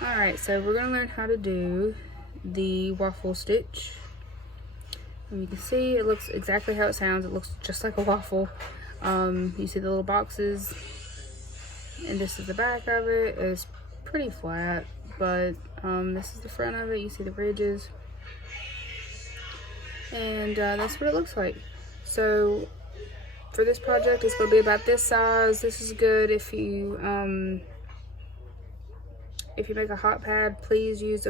Alright, so we're going to learn how to do the waffle stitch. And you can see it looks exactly how it sounds. It looks just like a waffle. You see the little boxes, and this is the back of it. It's pretty flat, but this is the front of it. You see the ridges, and that's what it looks like. So for this project, it's going to be about this size. This is good if you make a hot pad. Please use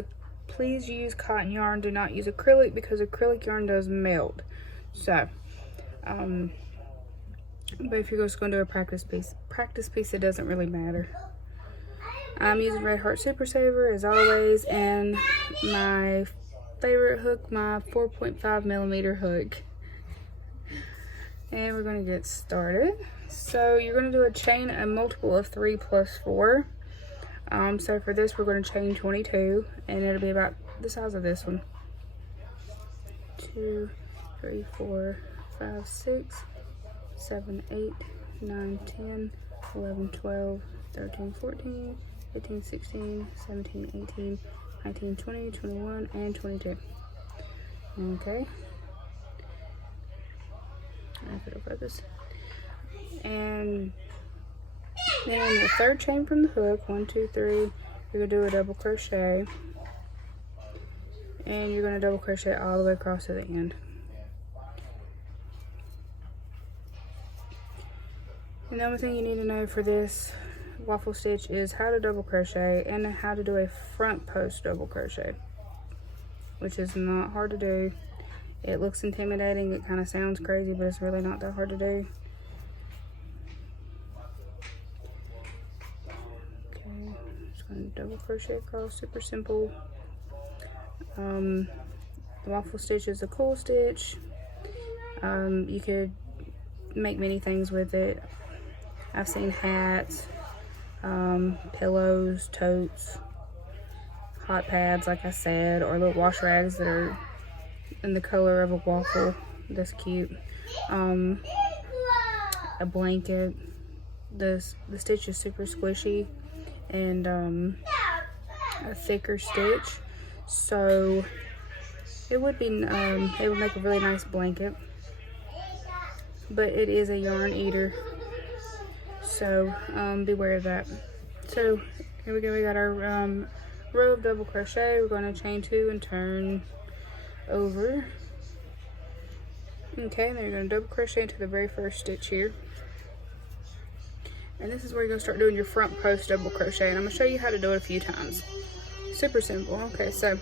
cotton yarn. Do not use acrylic, because acrylic yarn does melt. So but if you're just going to do a practice piece, it doesn't really matter. I'm using Red Heart Super Saver as always, and my favorite hook, my 4.5mm hook. And we're going to get started. So you're going to do a multiple of 3 plus 4. So for this, we're going to chain 22, and it'll be about the size of this one. 2, 3, 4, 5, 6, 7, 8, 9, 10, 11, 12, 13, 14, 15, 16, 17, 18, 19, 20, 21, and 22. Okay. If it'll focus. And then the third chain from the hook, 1, 2, 3, you're going to do a double crochet. And you're going to double crochet all the way across to the end. And the only thing you need to know for this waffle stitch is how to double crochet and how to do a front post double crochet, which is not hard to do. It looks intimidating, it kind of sounds crazy, but it's really not that hard to do. Okay, just going to double crochet across, super simple. The waffle stitch is a cool stitch. You could make many things with it. I've seen hats, pillows, totes, hot pads, like I said, or little wash rags that are in the color of a waffle. That's cute. A blanket. The stitch is super squishy and a thicker stitch, so it would make a really nice blanket. But it is a yarn eater, so beware of that. So here we go. We got our row of double crochet. We're going to chain 2 and turn over. Okay, and then you're going to double crochet into the very first stitch here, and this is where you're going to start doing your front post double crochet, and I'm going to show you how to do it a few times. Super simple. Okay, so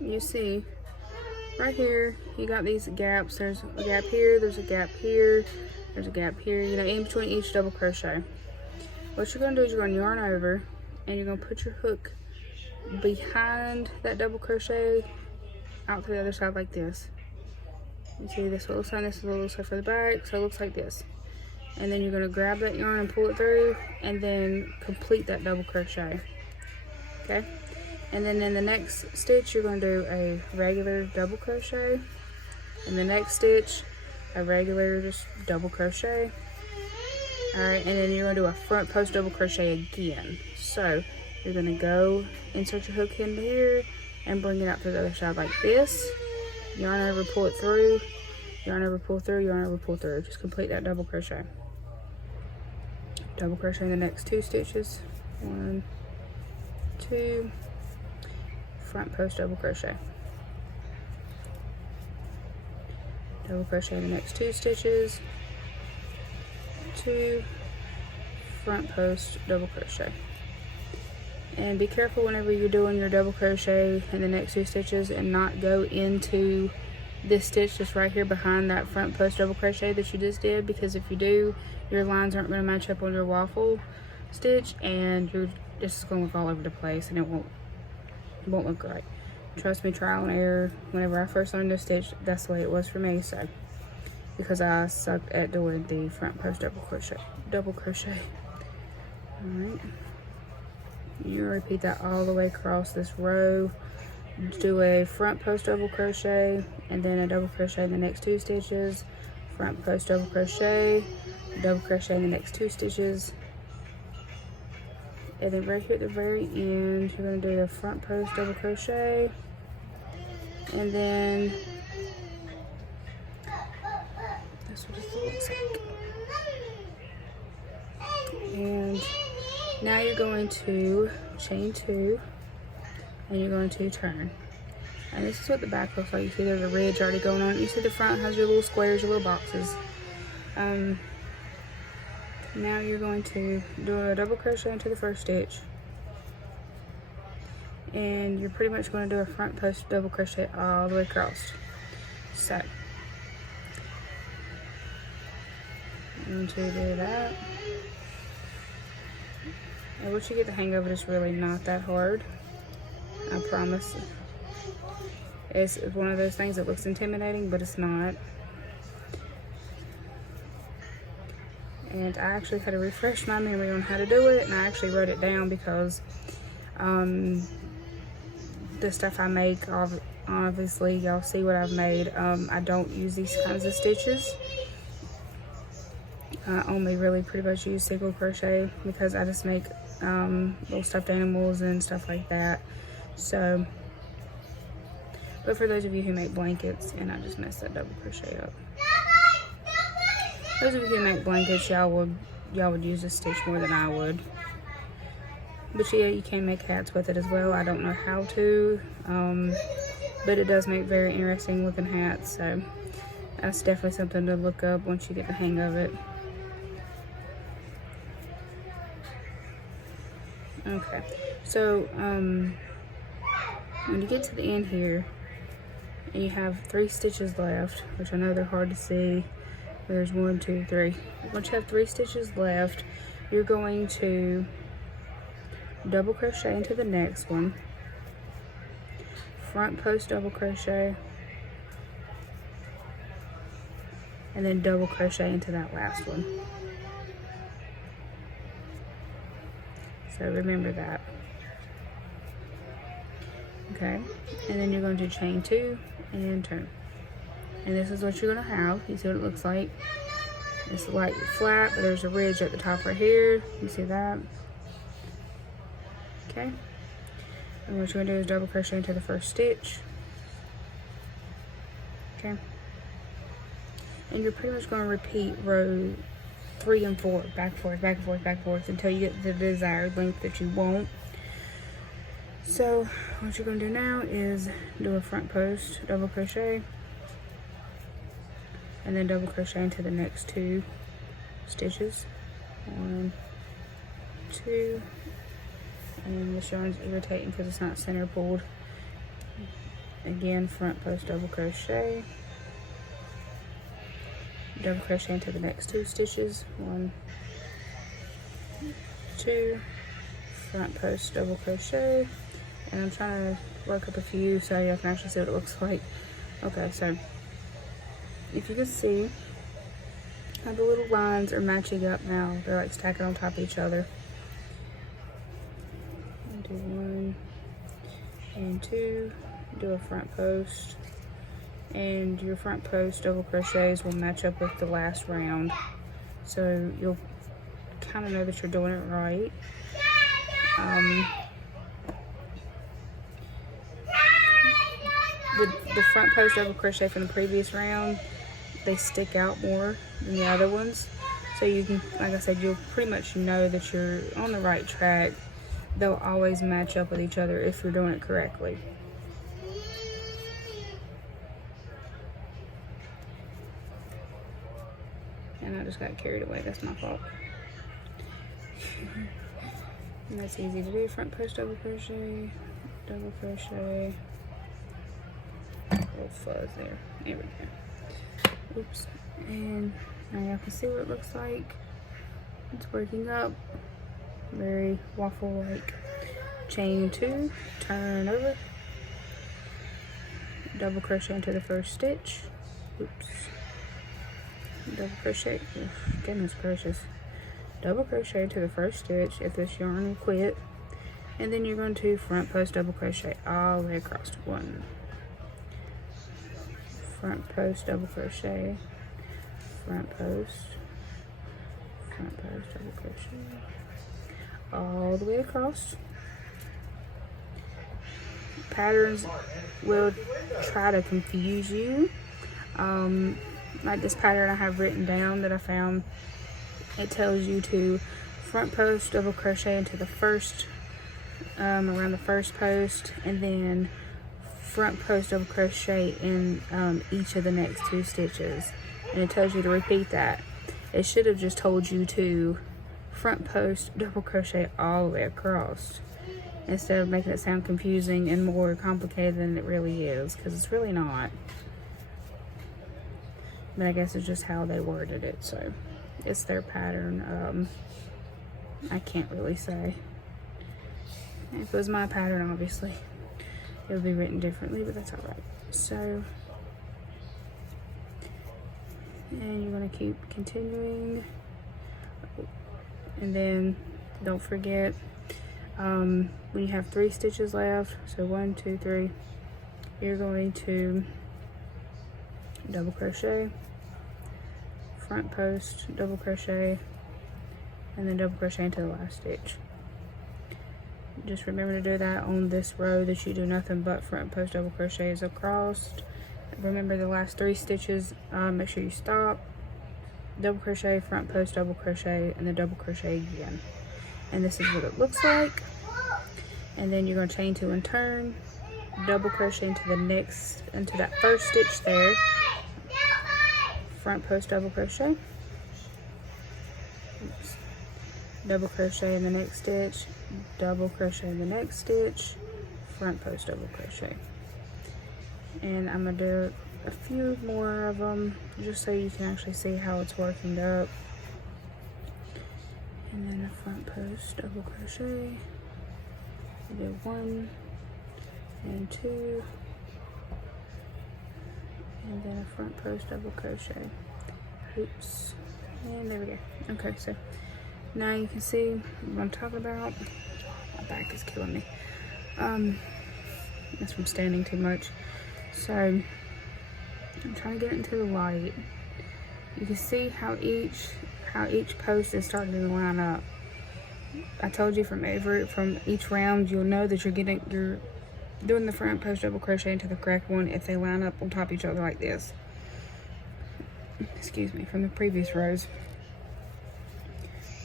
you see right here you got these gaps. There's a gap here, there's a gap here, there's a gap here, you know, in between each double crochet. What you're going to do is you're going to yarn over, and you're going to put your hook behind that double crochet out to the other side like this. You see this little side, this is a little side for the back, so it looks like this. And then you're going to grab that yarn and pull it through, and then complete that double crochet. Okay, and then in the next stitch you're going to do a regular double crochet, and the next stitch a regular just double crochet. All right, and then you're going to do a front post double crochet again. So you're going to go insert your hook into here and bring it out to the other side like this. Yarn over, pull it through, yarn over, pull through, yarn over, pull through. Just complete that double crochet. Double crochet in the next 2 stitches. 1, 2, front post double crochet. Double crochet in the next 2 stitches. 2, front post double crochet. And be careful whenever you're doing your double crochet in the next 2 stitches and not go into this stitch just right here behind that front post double crochet that you just did, because if you do, your lines aren't going to match up on your waffle stitch, and you're just going to look all over the place, and it won't look right. Trust me, trial and error. Whenever I first learned this stitch, that's the way it was for me. So because I sucked at doing the front post double crochet. All right, you repeat that all the way across this row. Do a front post double crochet and then a double crochet in the next 2 stitches, front post double crochet, double crochet in the next 2 stitches, And then right here at the very end, you're going to do a front post double crochet, and then that's what it looks like. And now you're going to chain 2, and you're going to turn. And this is what the back looks like. You see there's a ridge already going on. You see the front has your little squares, your little boxes. Now you're going to do a double crochet into the first stitch, and you're pretty much going to do a front post double crochet all the way across. So I'm going to do that. And once you get the hang of it, it's really not that hard. I promise. It's one of those things that looks intimidating, but it's not. And I actually had to refresh my memory on how to do it, and I actually wrote it down because the stuff I make, obviously y'all see what I've made. I don't use these kinds of stitches. I only really pretty much use single crochet because I just make little stuffed animals and stuff like that. So, but for those of you who make blankets, and I just messed that double crochet up. Those of you who make blankets, y'all would use this stitch more than I would. But yeah, you can make hats with it as well. I don't know how to, but it does make very interesting looking hats. So that's definitely something to look up once you get the hang of it. Okay, so when you get to the end here, and you have 3 stitches left, which I know they're hard to see. There's 1, 2, 3. Once you have 3 stitches left, you're going to double crochet into the next one, front post double crochet, and then double crochet into that last one. So remember that. Okay, and then you're going to chain 2 and turn. And this is what you're going to have. You see what it looks like? It's like flat, but there's a ridge at the top right here. You see that? Okay. And what you're going to do is double crochet into the first stitch. Okay. And you're pretty much going to repeat row 3 and 4, back and forth, back and forth, back and forth, until you get the desired length that you want. So what you're going to do now is do a front post double crochet, and then double crochet into the next 2 stitches. 1, 2, and this yarn's irritating because it's not center pulled. Again, front post double crochet, double crochet into the next 2 stitches. 1, 2, front post double crochet, and I'm trying to work up a few so you can actually see what it looks like. Okay, so if you can see how the little lines are matching up now, they're like stacking on top of each other. Do 1 and 2, do a front post, and your front post double crochets will match up with the last round, so you'll kind of know that you're doing it right. The front post double crochet from the previous round, they stick out more than the other ones, so you can, like I said, you'll pretty much know that you're on the right track. They'll always match up with each other if you're doing it correctly. And I just got carried away, that's my fault. And that's easy to do. Front post double crochet, double crochet, little fuzz there. There we go. Oops. And now y'all can see what it looks like. It's working up. Very waffle-like. Chain 2, turn over, double crochet into the first stitch. Oops. Double crochet. Oh, goodness gracious. Double crochet into the first stitch if this yarn will quit, and then you're going to front post double crochet all the way across. 1, front post double crochet, front post double crochet all the way across. Patterns will try to confuse you. Like this pattern I have written down that I found, it tells you to front post double crochet into the first, around the first post, and then front post double crochet in each of the next 2 stitches, and it tells you to repeat that. It should have just told you to front post double crochet all the way across, instead of making it sound confusing and more complicated than it really is, because it's really not. But I guess it's just how they worded it, so it's their pattern. I can't really say. If it was my pattern, obviously it would be written differently, but that's all right. So, and you're going to keep continuing, and then don't forget, when you have 3 stitches left, so 1, 2, 3, you're going to double crochet, front post double crochet, and then double crochet into the last stitch. Just remember to do that on this row that you do nothing but front post double crochets across. Remember the last 3 stitches, make sure you stop, double crochet, front post double crochet, and then double crochet again. And this is what it looks like. And then you're going to chain 2 and turn, double crochet into the next, into that first stitch there, front post double crochet, oops, double crochet in the next stitch, double crochet in the next stitch, front post double crochet. And I'm going to do a few more of them just so you can actually see how it's working up. And then a front post double crochet, I do 1 and 2, and then a front post double crochet. Oops, and there we go. Okay, so now you can see what I'm talking about. My back is killing me. That's from standing too much. So I'm trying to get it into the light. You can see how each post is starting to line up. I told you from each round, you'll know that you're doing the front post double crochet into the correct one if they line up on top of each other like this. Excuse me, from the previous rows.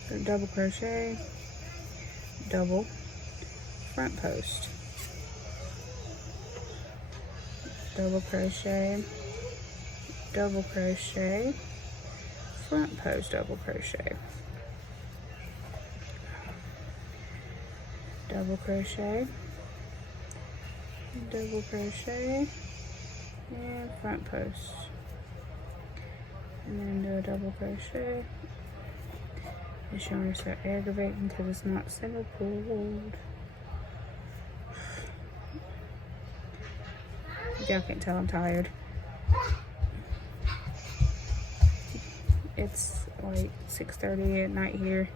So double crochet, double, front post, double crochet, double crochet, front post double crochet, double crochet, double crochet, and front post, and then do a double crochet. This yarn is so aggravating because it's not single pulled. Y'all can't tell I'm tired. It's like 6:30 at night here.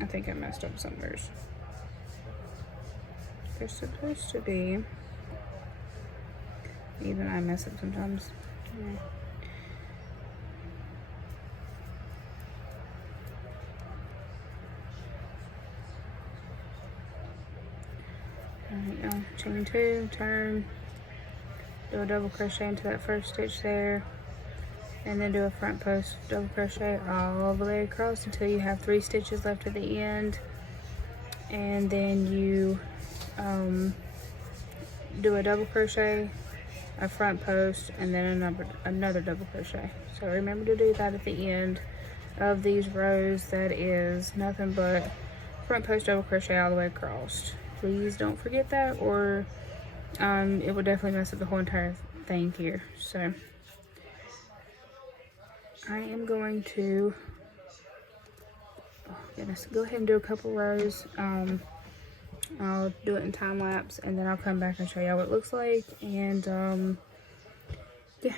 I think I messed up somewhere. They're supposed to be. Even I mess up sometimes. Yeah. Alright, chain 2, turn, do a double crochet into that first stitch there, and then do a front post double crochet all the way across until you have 3 stitches left at the end, and then you do a double crochet, a front post, and then another double crochet. So remember to do that at the end of these rows. That is nothing but front post double crochet all the way across. Please don't forget that, or it will definitely mess up the whole entire thing here. So I am going to go ahead and do a couple rows. I'll do it in time lapse, and then I'll come back and show y'all what it looks like. And yeah.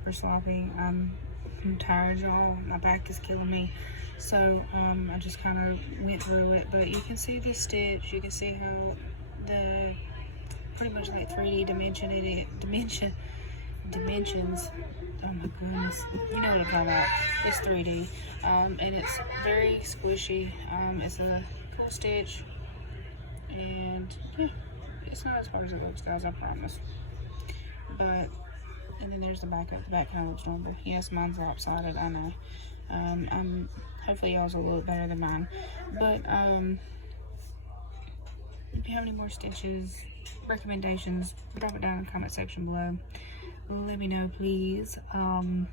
super sloppy. I'm tired, y'all. My back is killing me. So I just kind of went through it, but you can see the stitch. You can see how the pretty much like 3D dimensions. Oh my goodness, you know what I call that? It's 3D, and it's very squishy. It's a cool stitch, and yeah, it's not as hard as it looks, guys, I promise. But and then there's the back. The back kind of looks normal. Yes, mine's lopsided, I know. Hopefully y'all's a little better than mine. But if you have any more stitches, recommendations, drop it down in the comment section below. Let me know, please. And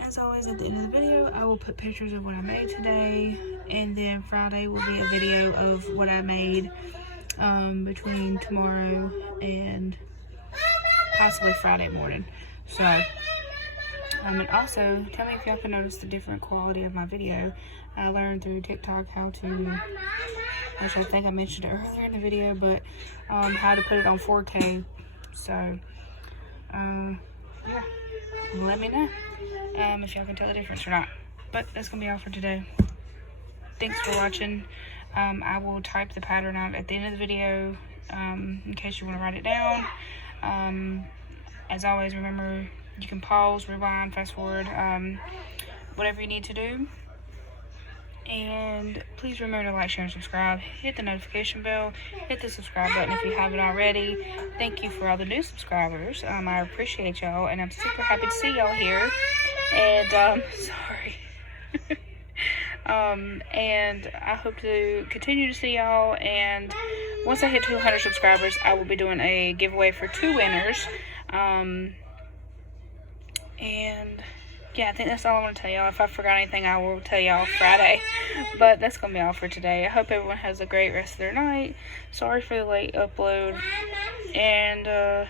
as always, at the end of the video, I will put pictures of what I made today, and then Friday will be a video of what I made between tomorrow and possibly Friday morning. So and also tell me if y'all can notice the different quality of my video. I learned through TikTok how to, which I think I mentioned earlier in the video, but how to put it on 4K. So yeah, let me know if y'all can tell the difference or not. But that's gonna be all for today. Thanks for watching. I will type the pattern out at the end of the video in case you want to write it down. As always, remember, you can pause, rewind, fast forward, whatever you need to do. And please remember to like, share, and subscribe. Hit the notification bell. Hit the subscribe button if you haven't already. Thank you for all the new subscribers. I appreciate y'all, and I'm super happy to see y'all here. And sorry. And I hope to continue to see y'all. And once I hit 200 subscribers, I will be doing a giveaway for 2 winners. And yeah, I think that's all I want to tell y'all. If I forgot anything, I will tell y'all Friday. But that's going to be all for today. I hope everyone has a great rest of their night. Sorry for the late upload. And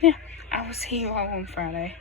yeah, I will see you all on Friday.